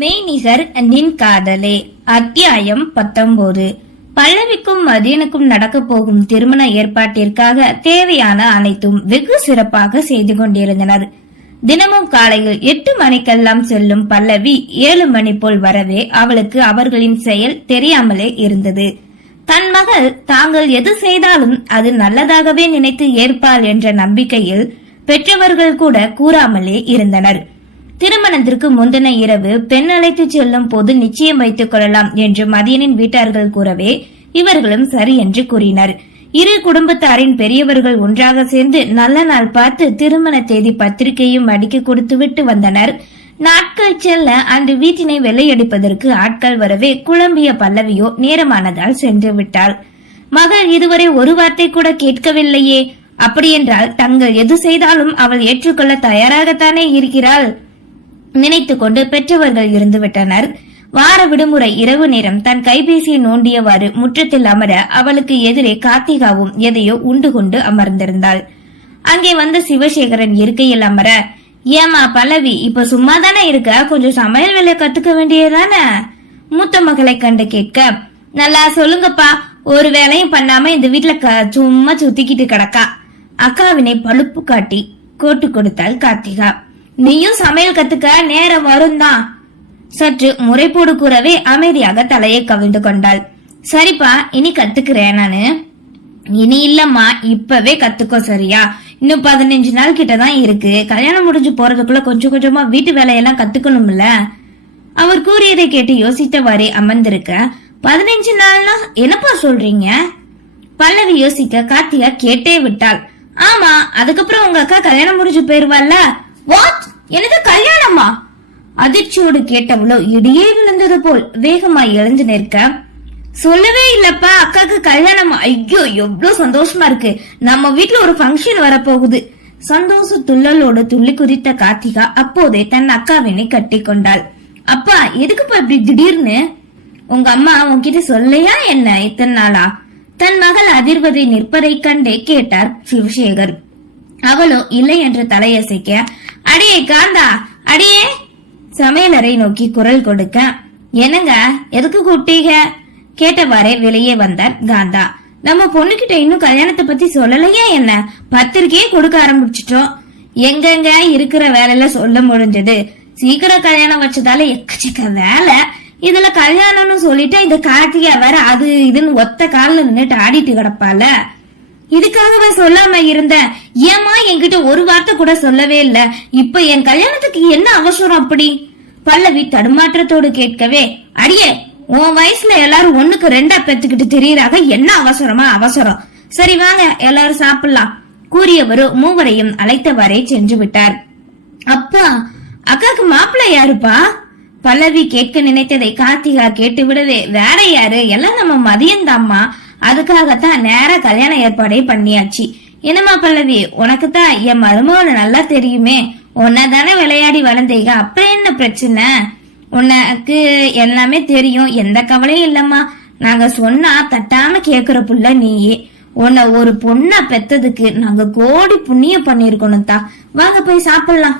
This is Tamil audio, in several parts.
மெய்நிகர் நின் காதலே. அத்தியாயம் 19. பல்லவிக்கும் மதியனுக்கும் நடக்க போகும் திருமண ஏற்பாட்டிற்காக தேவையான அனைத்தும் வெகு சிறப்பாக செய்து கொண்டிருந்தனர். தினமும் காலையில் 8 மணிக்கெல்லாம் செல்லும் பல்லவி 7 மணி போல் வரவே அவளுக்கு அவர்களின் செயல் தெரியாமலே இருந்தது. தன் மகள் தாங்கள் எது செய்தாலும் அது நல்லதாகவே நினைத்து ஏற்பாள் என்ற நம்பிக்கையில் பெற்றவர்கள் கூட கூறாமலே இருந்தனர். திருமணத்திற்கு முந்தின இரவு பெண் அழைத்து செல்லும் போது நிச்சயம் வைத்துக் கொள்ளலாம் என்று மதியனின் வீட்டார்கள் கூறவே இவர்களும் சரி என்று கூறினர். இரு குடும்பத்தாரின் பெரியவர்கள் ஒன்றாக சேர்ந்து நல்ல நாள் பார்த்து திருமண தேதி பத்திரிகையும் அடிக்க கொடுத்து விட்டு வந்தனர். நாட்கள் செல்ல அந்த வீட்டினை வெள்ளையடிப்பதற்கு ஆட்கள் வரவே குழம்பிய பல்லவியோ நேரமானதால் சென்று விட்டாள். மகள் இதுவரை ஒரு வார்த்தை கூட கேட்கவில்லையே, அப்படியென்றால் தங்கள் எது செய்தாலும் அவள் ஏற்றுக்கொள்ள தயாராகத்தானே இருக்கிறாள் நினைத்து கொண்டு பெற்றவர்கள் இருந்து விட்டனர். வார விடுமுறை இரவு நேரம் தன் கைபேசியை நோண்டியவாறு முற்றத்தில் அமர அவளுக்கு எதிரே கார்த்திகாவும் எதையோ உண்டு கொண்டு அமர்ந்திருந்தாள். அங்கே வந்த சிவசேகரன் இருக்கையில் அமர, ஏமா பல்லவி, இப்ப சும்மாதானே இருக்க, கொஞ்சம் சமையல் வேலை கத்துக்க வேண்டியதானே மூத்த மகளை கண்டு கேட்க, நல்லா சொல்லுங்கப்பா, ஒரு வேலையும் பண்ணாம இந்த வீட்டுல சும்மா சுத்திக்கிட்டு கிடக்கா. அக்காவினை பழுப்பு காட்டி கோட்டு கொடுத்தாள் கார்த்திகா. நீயும் சமையல் கத்துக்க நேரம் வரும் தான். சற்று முறைப்போடு கூறவே அமைதியாக தலையை கவிழ்ந்து கொண்டாள். சரிப்பா, இனி கத்துக்கிறேன் நானு. இனி இல்லம்மா, இப்பவே கத்துக்கோ சரியா? இன்னும் 15 நாள் கிட்டதான் இருக்கு. கல்யாணம் முடிஞ்சு போறதுக்குள்ள கொஞ்சம் கொஞ்சமா வீட்டு வேலையெல்லாம் கத்துக்கணும்ல. அவர் கூறியதை கேட்டு யோசித்தவாறே அமர்ந்திருக்க, 15 நாள்னா என்னப்பா சொல்றீங்க? பல்லவி யோசிக்க கார்த்திகா கேட்டே விட்டாள். ஆமா, அதுக்கப்புறம் உங்க அக்கா கல்யாணம் முடிஞ்சு போயிருவாள்ல. வாட்? எனக்கு கல்யாணமா? அதிர்ச்சியோடு கேட்டவளோ இடியே விழுந்தது போல் வேகமாய் எழுந்து நிற்க, சொல்லவே இல்லப்பா அக்காக்கு கல்யாணமா? ஐயோ, எவ்வளவு சந்தோஷமா இருக்கு. நம்ம வீட்டுல ஒரு ஃபங்க்ஷன் வரப்போகுது. சந்தோஷ துள்ளலோடு துள்ளி குதித்த கார்த்திகா அப்போதே தன் அக்காவினை கட்டி கொண்டாள். அப்பா, எதுக்குப்பா இப்படி திடீர்னு? உங்க அம்மா உன்கிட்ட சொல்லையா என்ன இத்தனை நாளா? தன் மகள் அதிர்வதை நிற்பதை கண்டே கேட்டார் சிவசேகர். அவளோ இல்லை என்று தலையசைக்க, அடியே காந்தா, அடியே சமையலறை நோக்கி குரல் கொடுக்க, என்னங்க, எதுக்கு கூப்பிட்டீங்க கேட்டவாறே வெளியே வந்தார் காந்தா. நம்ம பொண்ணுகிட்ட இன்னும் கல்யாணத்தை பத்தி சொல்லலையா என்ன? பத்திரிக்கையே கொடுக்க ஆரம்பிச்சிட்டோம். எங்கெங்க இருக்கிற வேலையில சொல்ல முடிஞ்சது. சீக்கிரம் கல்யாணம் வச்சதால எக்கச்சக்க வேலை. இதுல கல்யாணம்னு சொல்லிட்டு இந்த கார்த்திகா வேற அது இதுன்னு ஒத்த காலில் நின்னுட்டு ஆடிட்டு கிடப்பால. இதுக்காகவே சொல்லாம இருந்தேன். ஏமா என்கிட்ட ஒரு வார்த்தை கூட சொல்லவே இல்ல. இப்ப என் கல்யாணத்துக்கு என்ன அவசரம் அப்படி? பல்லவி தடுமாற்றத்தோடு கேட்கவே, அடியே, உன் வயசுல எல்லாரும் 1க்கு 2 பெத்துக்கிட்டு தெரியறாங்க, என்ன அவசரமா அவசரம்? சரி வாங்க, எல்லாரும் சாப்பிடலாம் கூறியவரோ மூவரையும் அழைத்தவாறே சென்று விட்டார். அப்பா, அக்காக்கு மாப்பிள்ளை யாருப்பா? பல்லவி கேட்க நினைத்ததை கார்த்திகா கேட்டு விடவே, வேற யாரு, எல்லாம் நம்ம மதியந்தாம்மா. அதுக்காகத்தான் நேர கல்யாண ஏற்பாடே பண்ணியாச்சு. என்னமா பல்லவி, உனக்கு தான் என் மருமகனை நல்லா தெரியுமே, உன்னதானே விளையாடி வளர்ந்தீங்க, அப்புறம் என்ன பிரச்சனை? உனக்கு எல்லாமே தெரியும், எந்த கவலையும் இல்லம்மா. நாங்க சொன்னா தட்டாம கேக்குற புள்ள நீயே. உன்னை ஒரு பொண்ணா பெத்ததுக்கு நாங்க கோடி புண்ணியம் பண்ணிருக்கணும் தான். வாங்க போய் சாப்பிடலாம்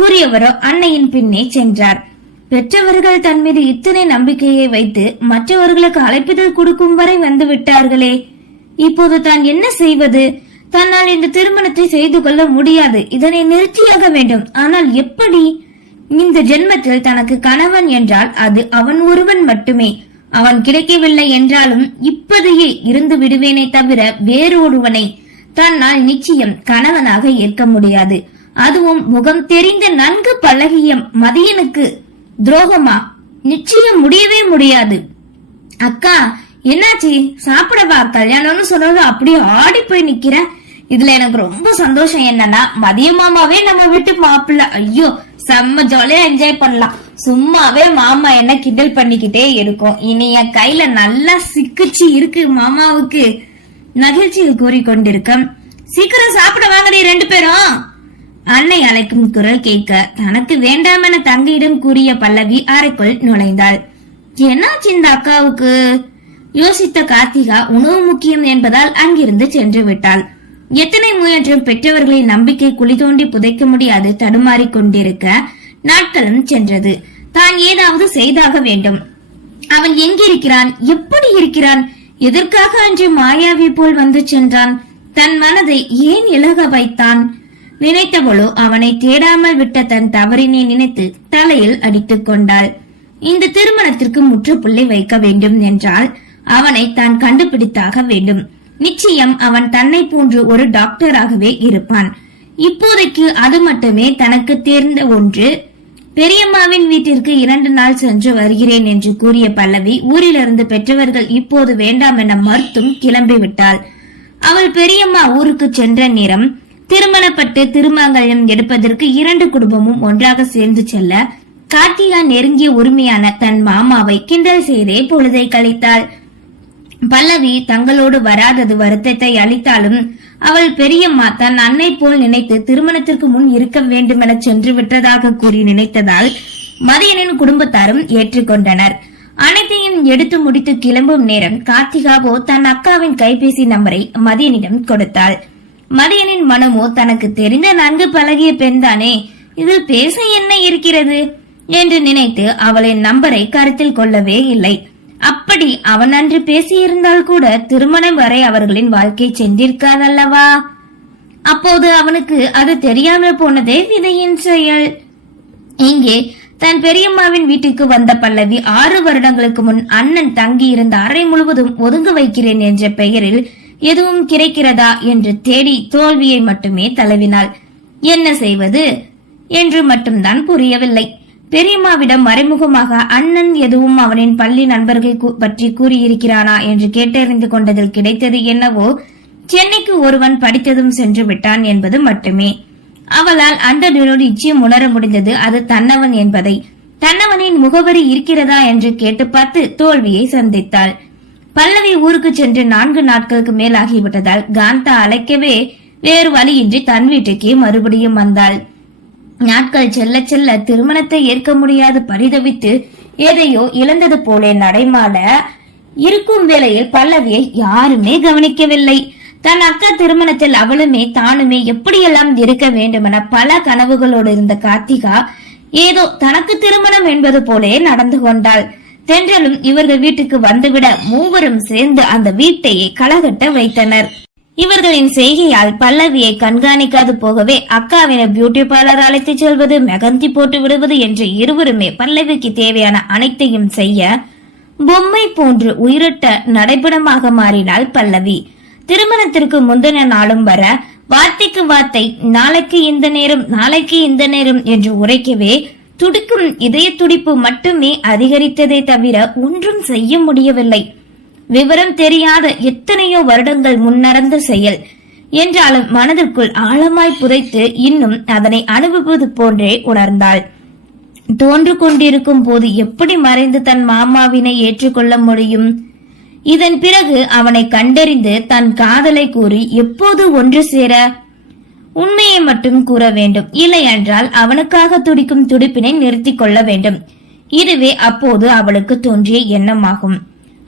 கூறியவரோ அன்னையின் பின்னே சென்றார். பெற்றவர்கள் தன் மீது இத்தனை நம்பிக்கையை வைத்து மற்றவர்களுக்கு அழைப்பிதழ் கொடுக்கும் வரை வந்து விட்டார்களே, இப்போது தான் என்ன செய்வது? தன்னால் இந்த திருமணத்தை செய்து கொள்ள முடியாது. இதனை நிறுத்தியாக வேண்டும். ஆனால் எப்படி? இந்த ஜென்மத்தில் தனக்கு கணவன் என்றால் அது அவன் ஒருவன் மட்டுமே. அவன் கிடைக்கவில்லை என்றாலும் இப்போதையே இருந்து விடுவேனே தவிர வேறொருவனை தன்னால் நிச்சயம் கணவனாக ஏற்க முடியாது. அதுவும் முகம் தெரிந்த நன்கு பழகிய மதியனுக்கு துரோகமா? நிச்சயம் முடியவே முடியாது. அக்கா, என்னாச்சு? சாப்பிடவா? கல்யாணம்னு சொன்னது அப்படியே ஆடி போய் நிக்கிற. இதுல எனக்கு ரொம்ப சந்தோஷம் என்னன்னா, மதிய மாமாவே நம்ம வீட்டு மாப்பிள்ள. ஐயோ, செம்ம ஜாலியா என்ஜாய் பண்ணலாம். சும்மாவே மாமா என்ன கிண்டல் பண்ணிக்கிட்டே இருக்கும். இனி என் கையில நல்லா சிக்கிச்சு இருக்கு மாமாவுக்கு நகிழ்ச்சியில் கூறிக்கொண்டிருக்க, சீக்கிரம் சாப்பிட வாங்கடி 2 பேரும் அன்னை அழைக்கும் குரல் கேட்க தனக்கு வேண்டாம் என தங்கையிடம் கூறிய பல்லவி அறைக்குள் நுழைந்தாள். என்னாச்சு இந்த அக்காவுக்கு? யோசித்த கார்த்திகா உணவு முக்கியம் என்பதால் அங்கிருந்து சென்று விட்டாள். எத்தனை முயன்றும் பெற்றவர்களின் நம்பிக்கை குழி தோண்டி புதைக்க முடியாது தடுமாறி கொண்டிருக்க நாட்களும் சென்றது. தான் ஏதாவது செய்தாக வேண்டும். அவன் எங்கிருக்கிறான், எப்படி இருக்கிறான், எதற்காக அன்று மாயாவி போல் வந்து சென்றான், தன் மனதை ஏன் இலக வைத்தான்? நினைத்தவளோ அவனை தேடாமல் விட்ட தன் தவறினை நினைத்து தலையில் அடித்துக் கொண்டாள். இந்த திருமணத்திற்கு முற்றுப்புள்ளி வைக்க வேண்டும் என்றால் அவனை தான் கண்டுபிடித்தாக வேண்டும். நிச்சயம் அவன் தன்னை போன்று ஒரு டாக்டராகவே இருப்பான். இப்போதைக்கு அது மட்டுமே தனக்கு தேர்ந்த ஒன்று. பெரியம்மாவின் வீட்டிற்கு 2 நாள் சென்று வருகிறேன் என்று கூறிய பல்லவி ஊரிலிருந்து பெற்றவர்கள் இப்போது வேண்டாம் என மறுத்தும் கிளம்பிவிட்டாள். அவள் பெரியம்மா ஊருக்கு சென்ற நேரம் திருமணப்பட்டு திருமங்கல்யம் எடுப்பதற்கு 2 குடும்பமும் ஒன்றாக சேர்ந்து செல்ல கார்த்திகா நெருங்கிய உரிமையான தன் மாமாவை கிண்டல் செய்தே பொழுதை கழித்தாள். பல்லவி தங்களோடு வராதது வருத்தத்தை அளித்தாலும் அவள் பெரியம்மா தன் அன்னை போல் நினைத்து திருமணத்திற்கு முன் இருக்க வேண்டும் என சென்று விட்டதாக கூறி நினைத்ததால் மதியனின் குடும்பத்தாரும் ஏற்றுக்கொண்டனர். அனைத்தையும் எடுத்து முடித்து கிளம்பும் நேரம் கார்த்திகாவோ தன் அக்காவின் கைபேசி நம்பரை மதியனிடம் கொடுத்தாள். மதியனின் மனமோ தனக்கு தெரிந்த நன்கு பழகிய பெண்தானே, இதில் பேச என்ன இருக்கிறது என்று நினைத்து அவளின் நம்பரை கருத்தில் கொள்ளவே இல்லை. அப்படி அவன் அன்று பேசியிருந்தால் கூட திருமணம் வரை அவர்களின் வாழ்க்கை சென்றிருக்காதல்லவா? அப்போது அவனுக்கு அது தெரியாமல் போனதே விதையின் செயல். இங்கே தன் பெரியம்மாவின் வீட்டுக்கு வந்த பல்லவி 6 வருடங்களுக்கு முன் அண்ணன் தங்கி இருந்த அறை முழுவதும் ஒதுங்க வைக்கிறேன் என்ற பெயரில் எதுவும் கிடைக்கிறதா என்று தேடி தோல்வியை மட்டுமே தழுவினாள். என்ன செய்வது என்று மட்டும்தான் புரியவில்லை. பெரியம்மாவிடம் மறைமுகமாக அண்ணன் எதுவும் அவனின் பள்ளி நண்பர்கள் பற்றி கூறியிருக்கிறானா என்று கேட்டறிந்து கொண்டதில் கிடைத்தது என்னவோ, சென்னைக்கு ஒருவன் படித்ததும் சென்று விட்டான் என்பது மட்டுமே. அவளால் அந்த நிச்சயம் உணர முடிந்தது அது தன்னவன் என்பதை. தன்னவனின் முகவரி இருக்கிறதா என்று கேட்டு பார்த்து தோல்வியை சந்தித்தாள். பல்லவி ஊருக்கு சென்று 4 நாட்களுக்கு மேல் ஆகிவிட்டதால் காந்தா அழைக்கவே வேறு வழியின்றி தன் வீட்டுக்கே மறுபடியும் வந்தாள். நாட்கள் செல்ல செல்ல திருமணத்தை ஏற்க முடியாது பரிதவித்து எதையோ இழந்தது போல நடைமாட இருக்கும் வேளையில் பல்லவியை யாருமே கவனிக்கவில்லை. தன் அக்கா திருமணத்தில் அவளுமே தானுமே எப்படியெல்லாம் இருக்க வேண்டுமென பல கனவுகளோடு இருந்த கார்த்திகா ஏதோ தனக்கு திருமணம் என்பது போலே நடந்து கொண்டாள். தென்றலும் இவர்கள் வீட்டுக்கு வந்துவிட மூவரும் சேர்ந்து அந்த வீட்டையே களகட்ட வைத்தனர். இவர்களின் செய்கையால் பல்லவியை கண்காணிக்காது போகவே அக்காவின பியூட்டி பார்லர் அழைத்து செல்வது, மெகந்தி போட்டு விடுவது என்று இருவருமே பல்லவிக்கு தேவையான அனைத்தையும் செய்ய பொம்மை போன்று உயிரிட்ட நடைபெறமாக மாறினாள் பல்லவி. திருமணத்திற்கு முந்தின நாளும் வர வார்த்தைக்கு வார்த்தை நாளைக்கு இந்த நேரம் நாளைக்கு இந்த நேரம் என்று உரைக்கவே துடிக்கும் இதய துடிப்பு மட்டுமே அதிகரித்ததை தவிர ஒன்றும் செய்ய முடியவில்லை. விவரம் தெரியாத எத்தனையோ வருடங்கள் முன்னடந்த செயல் என்றாலும் மனதிற்குள் ஆழமாய் புதைத்து இன்னும் அதனை அனுபவிப்பது போன்றே உணர்ந்தாள். தோன்று கொண்டிருக்கும் போது எப்படி மறைந்து தன் மாமாவினை ஏற்றுக்கொள்ள முடியும்? இதன் பிறகு அவனை கண்டறிந்து தன் காதலை கூறி எப்போது ஒன்று சேர? உண்மையை மட்டும் கூற வேண்டும், இல்லை என்றால் அவனுக்காக துடிக்கும் துடிப்பினை நிறுத்திக் கொள்ள வேண்டும். இதுவே அப்போது அவளுக்கு தோன்றிய எண்ணமாகும்.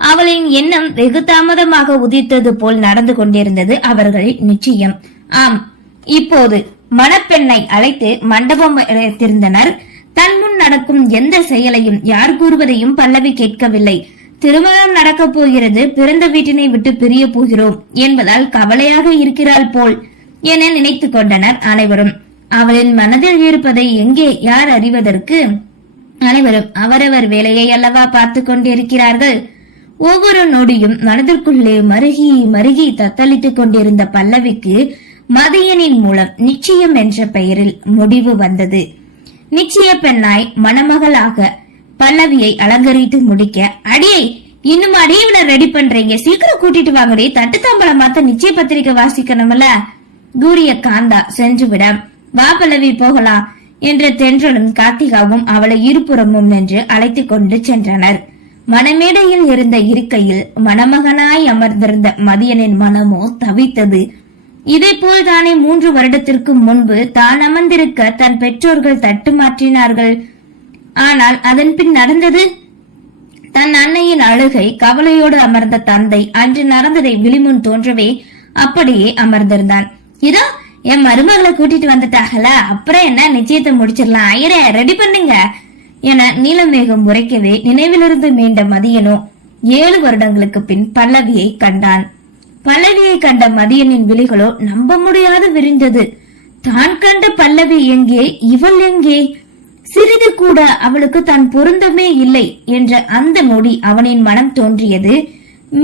அவளின் எண்ணம் வெகு தாமதமாக உதித்தது போல் நடந்து கொண்டிருந்தது அவர்களின் நிச்சயம். ஆம், இப்போது மணப்பெண்ணை அழைத்து மண்டபம் வைத்திருந்தனர். தன் முன் நடக்கும் எந்த செயலையும் யார் கூறுவதையும் பல்லவி கேட்கவில்லை. திருமணம் நடக்கப் போகிறது, பிறந்த வீட்டினை விட்டு பிரிய போகிறோம் என்பதால் கவலையாக இருக்கிறாள் போல் என நினைத்துக் கொண்டனர் அனைவரும். அவளின் மனதில் இருப்பதை எங்கே யார் அறிவதற்கு? அனைவரும் அவரவர் வேலையை அல்லவா பார்த்து கொண்டிருக்கிறார்கள். ஒவ்வொரு நொடியும் மனதிற்குள்ளே மருகி மருகி தத்தளித்துக் கொண்டிருந்த பல்லவிக்கு மதியனின் மூலம் நிச்சயம் என்ற பெயரில் முடிவு வந்தது. நிச்சய பெண்ணாய் மணமகளாக பல்லவியை அலங்கரித்து முடிக்க, அடியை இன்னும் அடியவனை ரெடி பண்றீங்க, சீக்கிரம் கூட்டிட்டு வாங்கடி, தட்டு தாம்பலம் மாத்த நிச்சய பத்திரிகை வாசிக்கணும்ல கூறிய காந்தா சென்று விட, வா பல்லவி போகலாம் என்ற தென்றலும் கார்த்திகாவும் அவளை இருபுறமும் நின்று அழைத்துக் கொண்டு சென்றனர். மணமேடையில் இருந்த இருக்கையில் மணமகனாய் அமர்ந்திருந்த மதியனின் மனமோ தவித்தது. இதே போல் தானே 3 வருடத்திற்கு முன்பு தான் அமர்ந்திருக்க தன் பெற்றோர்கள் தட்டு மாற்றினார்கள். ஆனால் அதன் பின் நடந்தது. தன் அன்னையின் அழுகை, கவலையோடு அமர்ந்த தந்தை அன்று நடந்ததை விழிமுன் தோன்றவே அப்படியே அமர்ந்திருந்தான். இதோ என் மருமகளை கூட்டிட்டு வந்துட்டாங்களா, அப்புறம் என்ன நிச்சயத்தை முடிச்சிடலாம், ஐயரே ரெடி பண்ணுங்க என நீலமேகம் உரைக்கவே நினைவிலிருந்து மீண்ட மதியனோ 7 வருடங்களுக்கு பின் பல்லவியை கண்டான். பல்லவியை கண்ட மதியனின் விழிகளோ நம்ப முடியாது விரிந்தது. தான் கண்ட பல்லவி எங்கே, இவள் எங்கே? சிறிது கூட அவளுக்கு தான் பொருந்தமே இல்லை என்ற அந்த நொடி அவனின் மனம் தோன்றியது.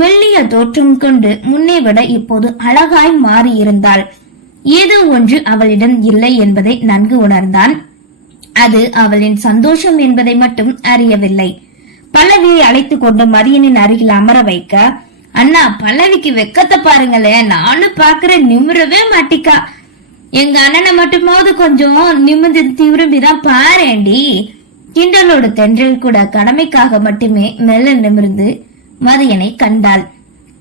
மெல்லிய தோற்றம் கொண்டு முன்னே விட இப்போது அழகாய் மாறியிருந்தாள். ஏதோ ஒன்று அவளிடம் இல்லை என்பதை நன்கு உணர்ந்தான். அது அவளின் சந்தோஷம் என்பதை மட்டும் அறியவில்லை. பல்லவியை அழைத்துக் கொண்டு மதியனின் அருகில் அமர வைக்க, அண்ணா பல்லவிக்கு வெக்கத்தை பாருங்களேன், நானும் பாக்குறேன், நிமிரவே மாட்டிக்கா. எங்க அண்ணனை மட்டுமாவது கொஞ்சம் நிமிர்ந்து திரும்பிதான் பாரேண்டி. கிண்டலோடு தென்றல் கூட கடமைக்காக மட்டுமே மெல்ல நிமிர்ந்து மதியனை கண்டாள்.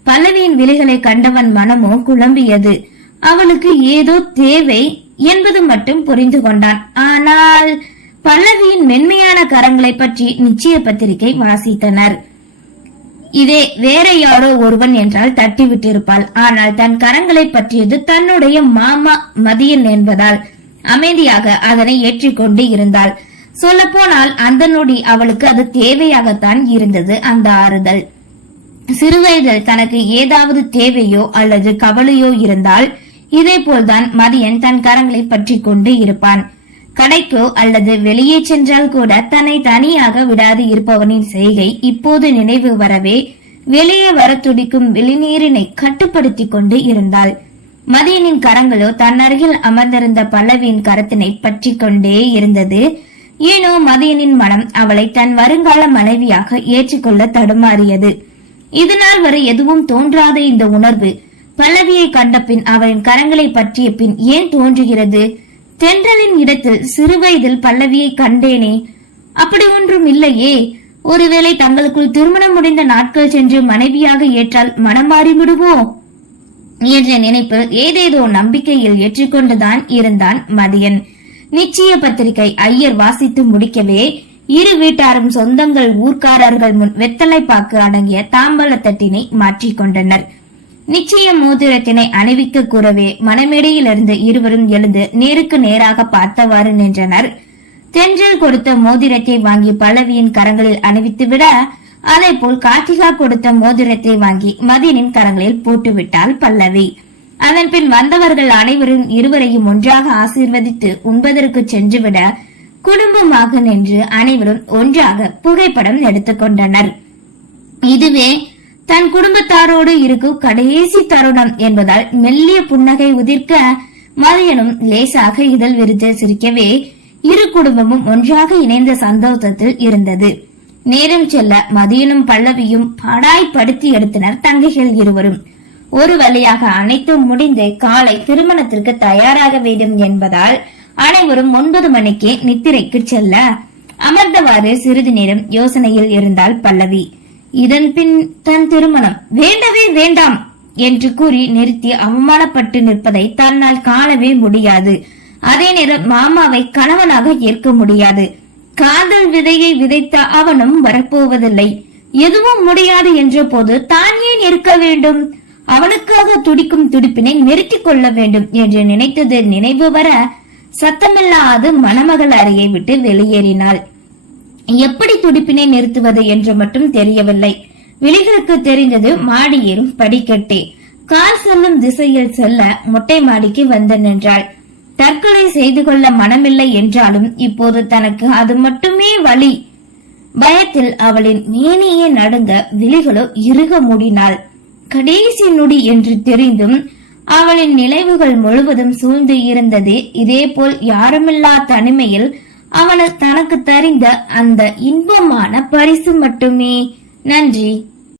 பல்லவியின் விழிகளை கண்டவன் மனமோ குழம்பியது. அவளுக்கு ஏதோ தேவை என்பது மட்டும் புரிந்து கொண்டான். ஆனால் பல்லவியின் மென்மையான கரங்களை பற்றி நிச்சய பத்திரிகை வாசித்தனர். இதே வேற யாரோ ஒருவன் என்றால் தட்டிவிட்டிருப்பாள். ஆனால் தன் கரங்களை பற்றியது தன்னுடைய மாமா மதியன் என்பதால் அமைதியாக அதனை ஏற்றிக்கொண்டு இருந்தாள். சொல்ல போனால் அந்த நொடி அவளுக்கு அது தேவையாகத்தான் இருந்தது. அந்த ஆறுதல். சிறுவயதில் தனக்கு ஏதாவது தேவையோ அல்லது கவலையோ இருந்தால் இதே போல்தான் மதியன் தன் கரங்களை பற்றி கொண்டு இருப்பான். கடைக்கோ அல்லது வெளியே சென்றால் கூட தன்னை தனியாக விடாது இருப்பவனின் செய்கை இப்போது நினைவு வரவே வெளியே வர துடிக்கும் வெளிநீரினை கட்டுப்படுத்தி கொண்டு இருந்தாள். மதியனின் கரங்களோ தன் அருகில் அமர்ந்திருந்த பல்லவியின் கரத்தினை பற்றி கொண்டே இருந்தது. ஏனோ மதியனின் மனம் அவளை தன் வருங்கால மனைவியாக ஏற்றுக்கொள்ள தடுமாறியது. இதுநாள் வரை எதுவும் தோன்றாத இந்த உணர்வு பல்லவியை கண்ட பின் அவளின் கரங்களை பற்றிய பின் ஏன் தோன்றுகிறது? தென்றலின் இடத்தில் சிறுவயதில் பல்லவியை கண்டேனே, அப்படி ஒன்றும் இல்லையே. ஒருவேளை தங்களுக்குள் திருமணம் முடிந்த நாட்கள் சென்று மனைவியாக ஏற்றால் மனம் மாறிவிடுவோ என்ற நினைப்பு ஏதேதோ நம்பிக்கையில் ஏற்றுக்கொண்டுதான் இருந்தான் மதியன். நிச்சய பத்திரிகை ஐயர் வாசித்து முடிக்கவே இரு வீட்டாரும் சொந்தங்கள் ஊர்க்காரர்கள் முன் வெத்தலை பாக்கு அடங்கிய தாம்பல தட்டினை மாற்றிக்கொண்டனர். நிச்சய மோதிரத்தினை அணிவிக்க கூறவே மணமேடையிலிருந்து இருவரும் எழுந்து நேருக்கு நேராக பார்த்தவாறு நின்றனர். தென்றல் கொடுத்த மோதிரத்தை வாங்கி பல்லவியின் கரங்களில் அணிவித்துவிட, அதே போல் கார்த்திகா கொடுத்த மோதிரத்தை வாங்கி மதியனின் கரங்களில் போட்டுவிட்டாள் பல்லவி. அதன் பின் வந்தவர்கள் அனைவரும் இருவரையும் ஒன்றாக ஆசீர்வதித்து உண்பதற்கு சென்றுவிட, குடும்பமாக நின்று அனைவரும் ஒன்றாக புகைப்படம் எடுத்துக்கொண்டனர். இதுவே தன் குடும்பத்தாரோடு இருக்கும் கடைசி தருணம் என்பதால் மெல்லிய புன்னகை உதிர்க்க, மதியனும் லேசாக இதழ் விரித்து சிரிக்கவே இரு குடும்பமும் ஒன்றாக இணைந்த சந்தோஷத்தில் இருந்தது. நேரம் செல்ல மதியனும் பல்லவியும் படாய்படுத்தி எடுத்தனர் தங்கைகள் இருவரும். ஒரு வழியாக அனைத்தும் முடிந்து காலை திருமணத்திற்கு தயாராக வேண்டும் என்பதால் அனைவரும் 9 மணிக்கே நித்திரைக்கு செல்ல அமர்ந்தவாறு சிறிது நேரம் யோசனையில் இருந்தாள் பல்லவி. இதன் பின் தன் திருமணம் வேண்டவே வேண்டாம் என்று கூறி நிறுத்தி அவமானப்பட்டு நிற்பதை தன்னால் காணவே முடியாது. அதே நேரம் மாமாவை கணவனாக ஏற்க முடியாது. காதல் விதையை விதைத்த அவனும் வரப்போவதில்லை. எதுவும் முடியாது என்ற போது தான் ஏன் இருக்க வேண்டும்? அவனுக்காக துடிக்கும் துடிப்பினை நிறுத்திக் கொள்ள வேண்டும் என்று நினைத்தது நினைவு வர சத்தமில்லாது மணமகள் அறையை விட்டு வெளியேறினாள். எப்படி துடிப்பினை நிறுத்துவது என்று மட்டும் தெரியவில்லை. விழிகளுக்கு தெரிந்தது மாடி ஏறும் படிக்கட்டே. கால் செல்லும் திசையில் செல்ல மொட்டை மாடிக்கு வந்து நின்றாள். தற்கொலை செய்து கொள்ள மனமில்லை என்றாலும் இப்போது தனக்கு அது மட்டுமே வழி. பயத்தில் அவளின் மேனியே நடுங்க, விழிகளோ இறுக மூடினாள். கடைசி நொடி என்று தெரிந்தும் அவளின் நினைவுகள் முழுவதும் சூழ்ந்து இருந்தது. இதேபோல் யாருமில்லா தனிமையில் அவள் தனக்கு தரிந்த அந்த இன்பமான பரிசு மட்டுமே. நன்றி.